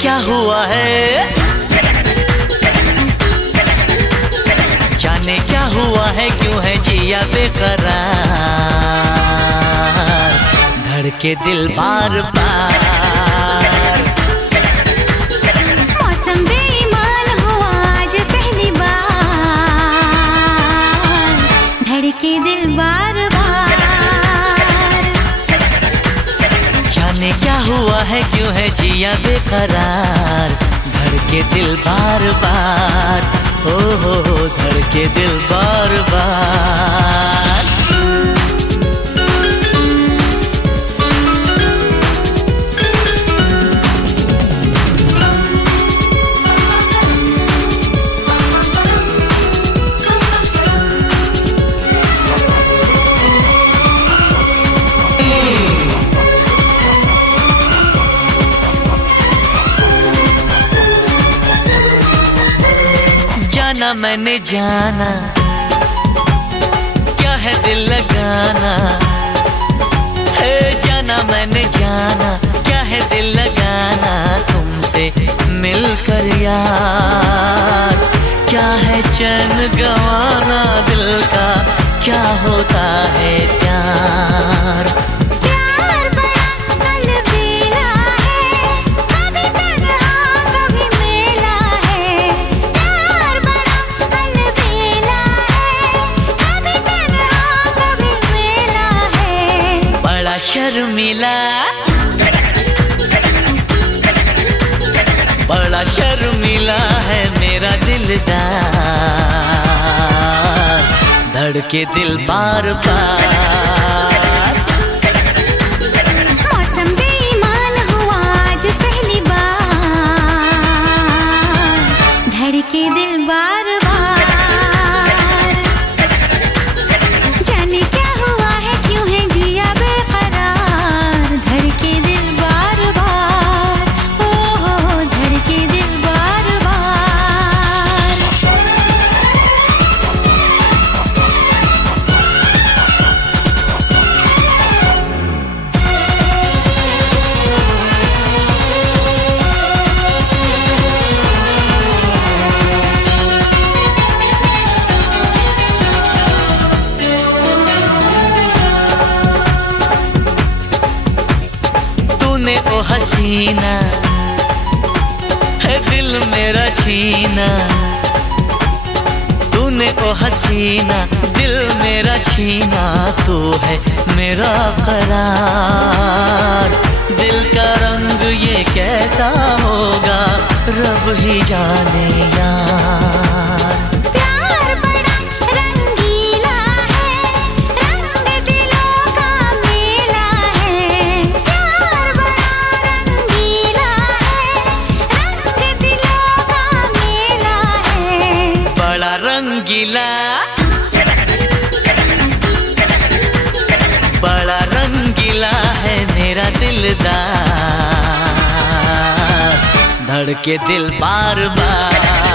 क्या हुआ है, जाने क्या हुआ है, क्यों है जिया बेकरार, धड़के दिल बार बार। मौसम बेईमान हुआ आज पहली बार, धड़के दिल बार बार। जाने क्या हुआ है, क्यों है जिया बेकरार, धड़के दिल बार बार, ओ हो धड़के दिल बार बार। जाना मैंने जाना, क्या है दिल लगाना, है जाना मैंने जाना, क्या है दिल लगाना, तुमसे मिलकर यार, क्या है चैन गंवाना दिल का, क्या होता है प्यार। शर्मिला बड़ा शर्मिला है मेरा दिलदार, धड़के दिल बार बार। मौसम बेईमान हुआ आज पहली बार, धड़के दिल बार बार। जाने क्या हुआ है, क्यों है जिया बेकरार, धड़के दिल बार बार, ओ हो धड़के दिल बार बार। तूने ओ हसीना है दिल मेरा छीना, तूने ओ हसीना दिल मेरा छीना, तू है मेरा करार, दिल का रंग ये कैसा होगा रब ही जाने यार। प्यार बड़ा रंगीला है, रंग दिलों का मेला है, प्यार बड़ा रंगीला है, रंग दिलों का मेला है। बड़ा रंगीला बड़ा रंगीला है मेरा दिलदार, धड़के दिल बार बार।